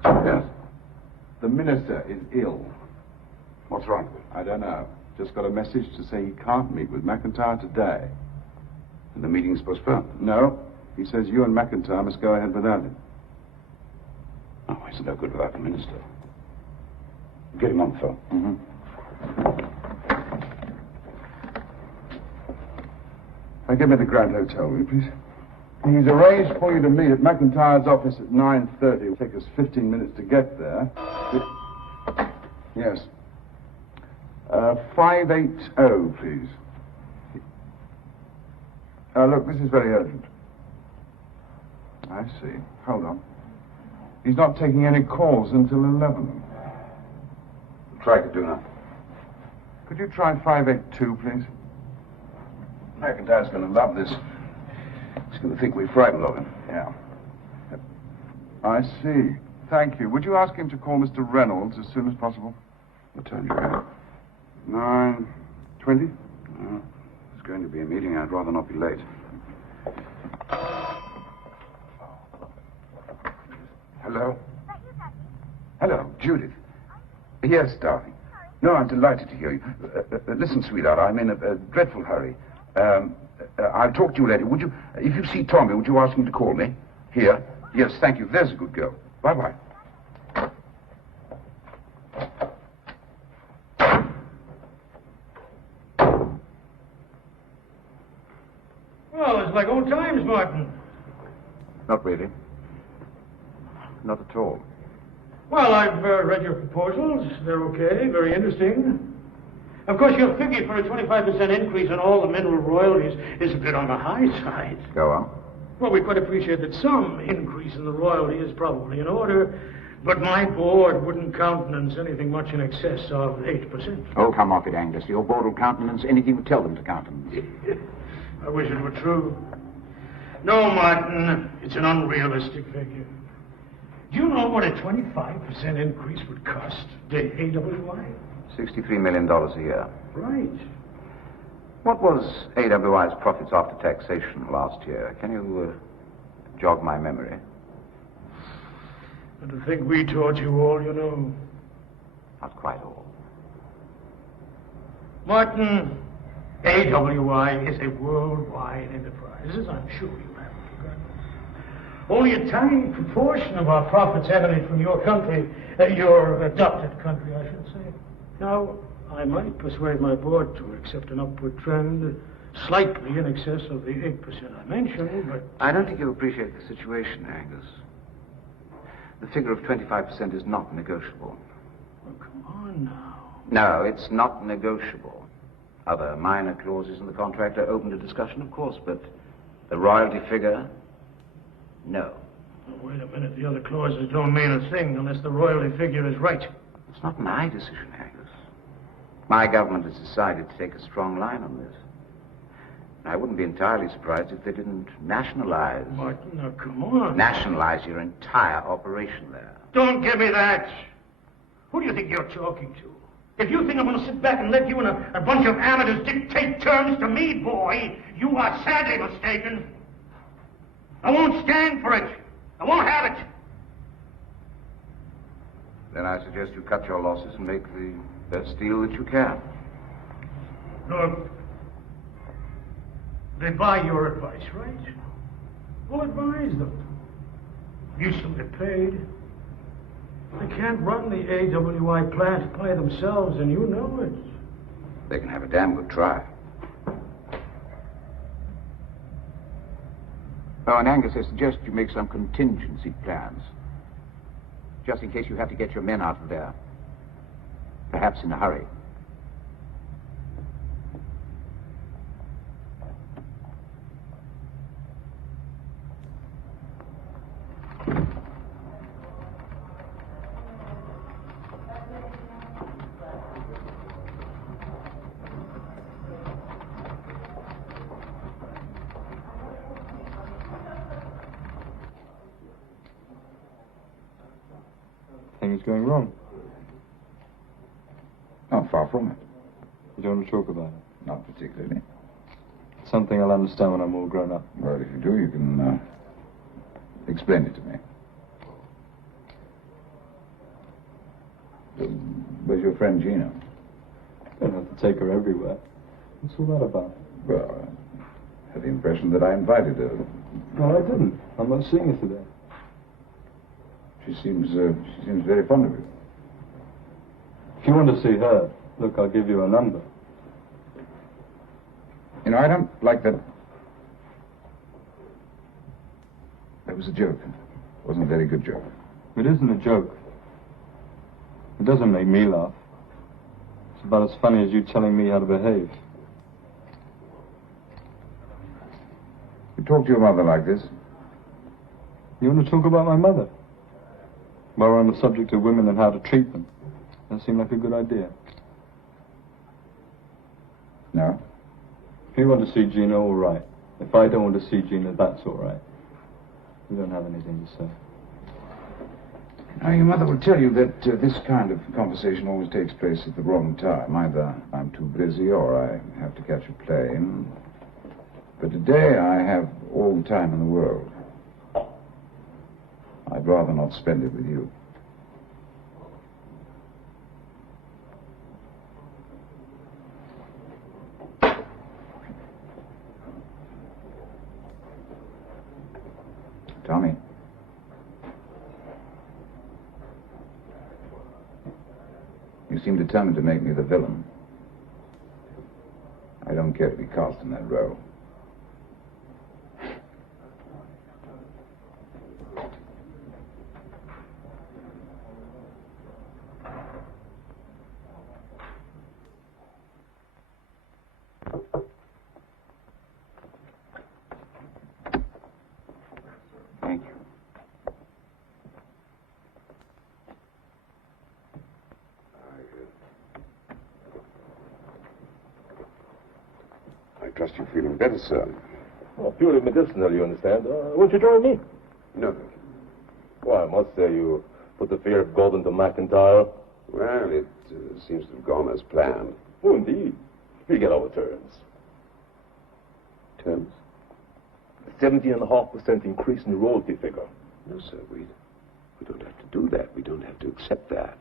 Yes? The minister is ill. What's wrong with him? I don't know. Just got a message to say he can't meet with McIntyre today. And the meeting's postponed? No. He says you and McIntyre must go ahead without him. Oh, he's no good without the minister. Get him on the phone. Mm-hmm. Give me the Grand Hotel, will you, please? He's arranged for you to meet at McIntyre's office at 9:30. It'll take us 15 minutes to get there. Yes. 580, please. Look, this is very urgent. I see. Hold on. He's not taking any calls until 11. Try to do now. Could you try 582, please? McIntyre's going to love this. He's going to think we're frightened of him. Yeah. I see. Thank you. Would you ask him to call Mr. Reynolds as soon as possible? What time do you have? 9:20? Oh, it's going to be a meeting. I'd rather not be late. Hello? Hello, Judith. Yes, darling. No, I'm delighted to hear you. Listen, sweetheart, I'm in a dreadful hurry. I'll talk to you later. Would you, if you see Tommy, would you ask him to call me? Here? Yes, thank you. There's a good girl. Bye-bye. Well, it's like old times, Martin. Not really. Not at all. Well, I've read your proposals. They're okay, very interesting. Of course, your figure for a 25% increase on all the mineral royalties is a bit on the high side. Go on. Well, we quite appreciate that some increase in the royalty is probably in order, but my board wouldn't countenance anything much in excess of 8%. Oh, come off it, Angus. Your board will countenance anything you tell them to countenance. I wish it were true. No, Martin, it's an unrealistic figure. Do you know what a 25% increase would cost the AWI? $63 million a year. Right. What was AWI's profits after taxation last year? Can you jog my memory? And to think we taught you all you know. Not quite all. Martin, AWI is a worldwide enterprise, as I'm sure you haven't forgotten. Only a tiny proportion of our profits emanate from your country, your adopted country, I should say. Now, I might persuade my board to accept an upward trend, slightly in excess of the 8% I mentioned, but... I don't think you appreciate the situation, Angus. The figure of 25% is not negotiable. Oh, come on now. No, it's not negotiable. Other minor clauses in the contract are open to discussion, of course, but the royalty figure, no. Well, wait a minute. The other clauses don't mean a thing unless the royalty figure is right. It's not my decision, Angus. My government has decided to take a strong line on this. I wouldn't be entirely surprised if they didn't nationalize. Martin, now, come on. Nationalize your entire operation there. Don't give me that. Who do you think you're talking to? If you think I'm going to sit back and let you and a bunch of amateurs dictate terms to me, boy, you are sadly mistaken. I won't stand for it. I won't have it. Then I suggest you cut your losses and make the best deal that you can. Look, they buy your advice, right? Well, advise them. You still get paid. They can't run the AWI plant by themselves, and you know it. They can have a damn good try. Oh, and Angus, I suggest you make some contingency plans. Just in case you have to get your men out of there. Perhaps in a hurry. Things going wrong? Not far from it. You don't want to talk about it? Not particularly. Something I'll understand when I'm all grown up. Well, if you do, you can explain it to me. Where's your friend Gina? Don't have to take her everywhere. What's all that about? Well, I had the impression that I invited her. No, I didn't. I'm not seeing her today. She seems very fond of you. If you want to see her, look, I'll give you a number. You know, I don't like that. That was a joke. It wasn't a very good joke. It isn't a joke. It doesn't make me laugh. It's about as funny as you telling me how to behave. You talk to your mother like this? You want to talk about my mother? While we're on the subject of women and how to treat them. That seemed like a good idea. No? If you want to see Gina, all right. If I don't want to see Gina, that's all right. You don't have anything to say. Now, your mother will tell you that this kind of conversation always takes place at the wrong time. Either I'm too busy or I have to catch a plane. But today I have all the time in the world. I'd rather not spend it with you. Tommy. You seem determined to make me the villain. I don't care to be cast in that role. Thank you. I trust you're feeling better, sir. Well, purely medicinal, you understand. Won't you join me? No, thank you. Well, I must say you put the fear of God into McIntyre. Well, it seems to have gone as planned. Oh, indeed. We get our terms. Terms? 17.5% increase in the royalty figure. No, sir, we don't have to do that. We don't have to accept that.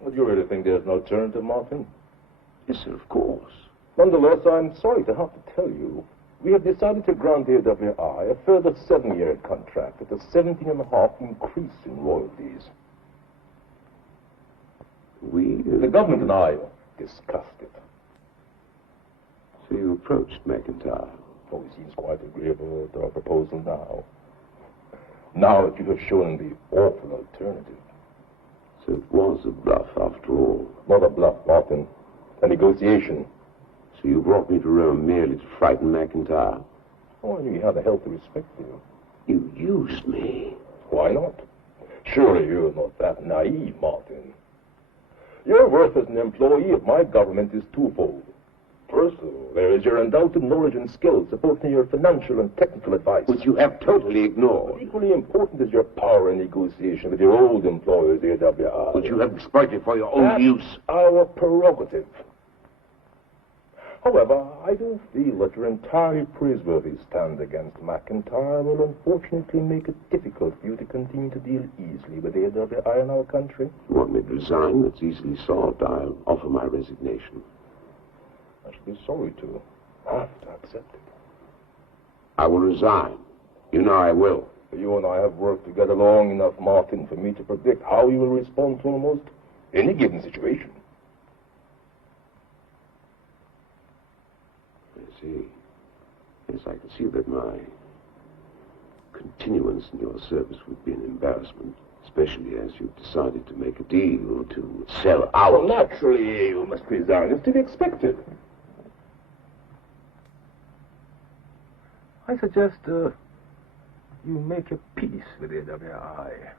Well, do you really think there's an alternative, Martin? Yes, sir, of course. Nonetheless, I'm sorry to have to tell you, we have decided to grant AWI a further 7-year contract at a 17.5% increase in royalties. The government and I discussed it. So you approached McIntyre? Oh, he seems quite agreeable to our proposal now. Now that you have shown the awful alternative. So it was a bluff after all. Not a bluff, Martin. A negotiation. So you brought me to Rome merely to frighten McIntyre? Oh, I knew you had a healthy respect for you. You used me. Why not? Surely you're not that naive, Martin. Your worth as an employee of my government is twofold. First of all, there is your undoubted knowledge and skill supporting your financial and technical advice. Which you have totally ignored. But equally important is your power in negotiation with your old employers, the AWR. Which you have exploited for your own That's use. Our prerogative. However, I do feel that your entirely praiseworthy stand against McIntyre will unfortunately make it difficult for you to continue to deal easily with the AWR in our country. You want me to resign? That's easily solved. I'll offer my resignation. I should be sorry to have to accept it. I will resign. You know I will. You and I have worked together long enough, Martin, for me to predict how you will respond to almost any given situation. I see. Yes, I can see that my continuance in your service would be an embarrassment, especially as you've decided to make a deal to sell out. Well, naturally, you must resign. It's to be expected. I suggest you make a peace with the AWI.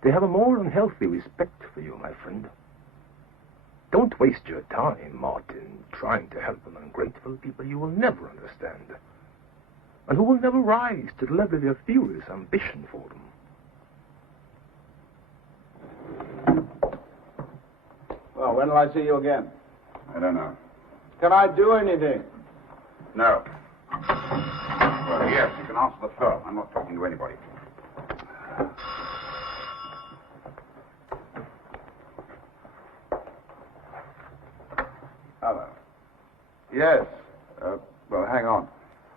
They have a more than healthy respect for you, my friend. Don't waste your time, Martin, trying to help an ungrateful people you will never understand, and who will never rise to the level of your furious ambition for them. Well, when will I see you again? I don't know. Can I do anything? No. Well, yes, you can answer the phone. I'm not talking to anybody. Hello. Yes. Well, hang on.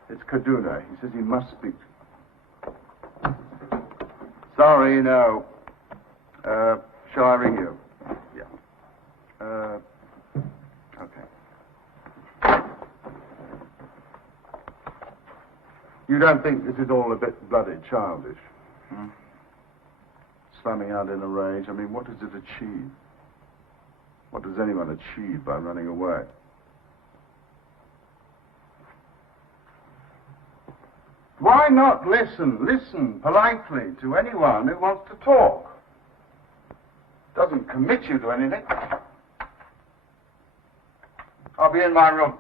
It's Kaduna. He says he must speak. Sorry, no. Shall I ring you? Yeah. Okay. You don't think this is all a bit bloody childish? Hmm? Slamming out in a rage. I mean, what does it achieve? What does anyone achieve by running away? Why not listen politely to anyone who wants to talk? Doesn't commit you to anything. I'll be in my room.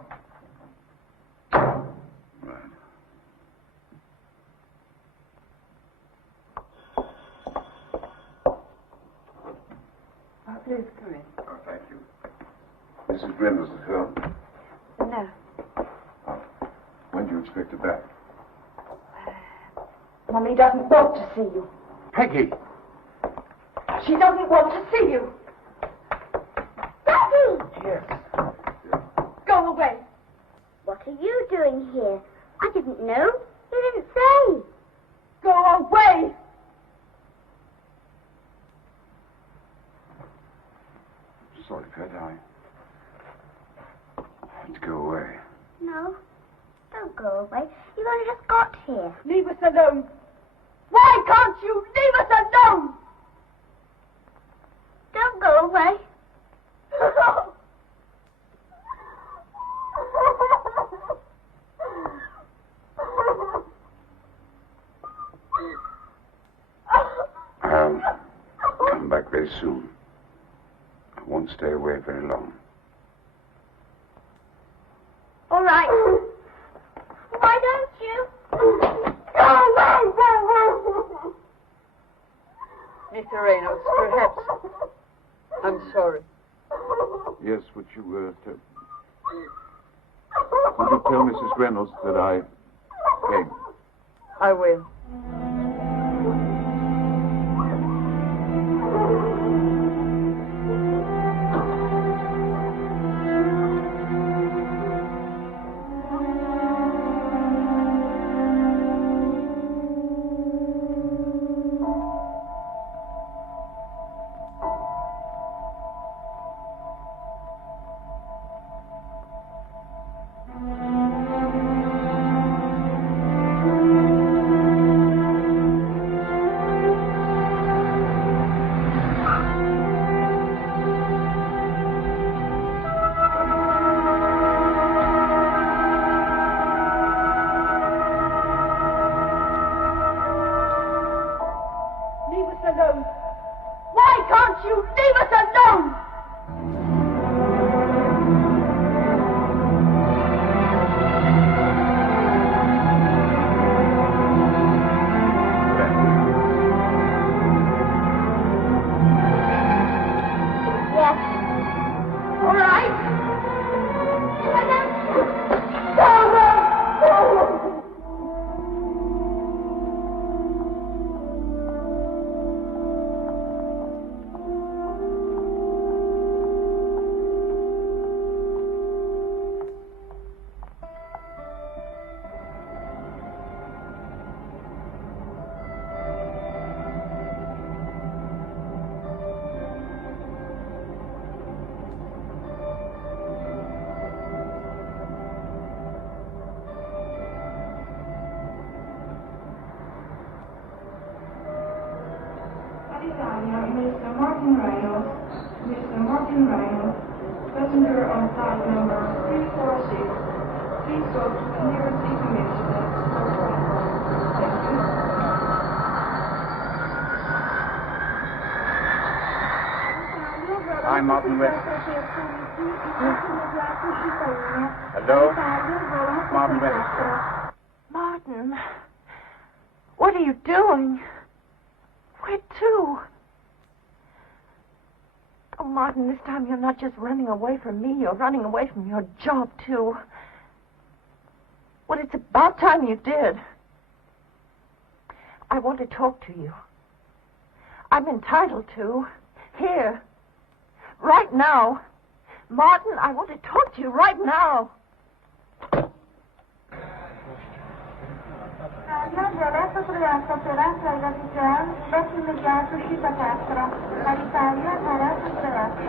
Please come in. Oh, thank you. Mrs. Reynolds at home? No. When do you expect her back? Mommy doesn't want to see you. Peggy! She doesn't want to see you. Daddy! Yes. Go away. What are you doing here? I didn't know. You didn't say. Go away. Sorry, Pet, I have to go away. No. Don't go away. You've only just got here. Leave us alone. Why can't you leave us alone? Don't go away. I'll come back very soon. I won't stay away very long. All right. Why don't you? Mr. Reynolds, perhaps. I'm sorry. Yes, would you tell Mrs. Reynolds that I came? I will. want you. Leave us alone. Yes. All right. Mr. Martin Reynolds. Mr. Martin Reynolds. Passenger on flight number 346. Please go to the nearest information desk. Thank you. I'm Martin West. Hello? Martin West. Martin, what are you doing? Where to? Oh, Martin, this time you're not just running away from me, you're running away from your job, too. Well, it's about time you did. I want to talk to you. I'm entitled to. Here. Right now. Martin, I want to talk to you right now. Adesso trovato operato da Vigian, verso immediato uscita a Castro. All'Italia, adesso trovato.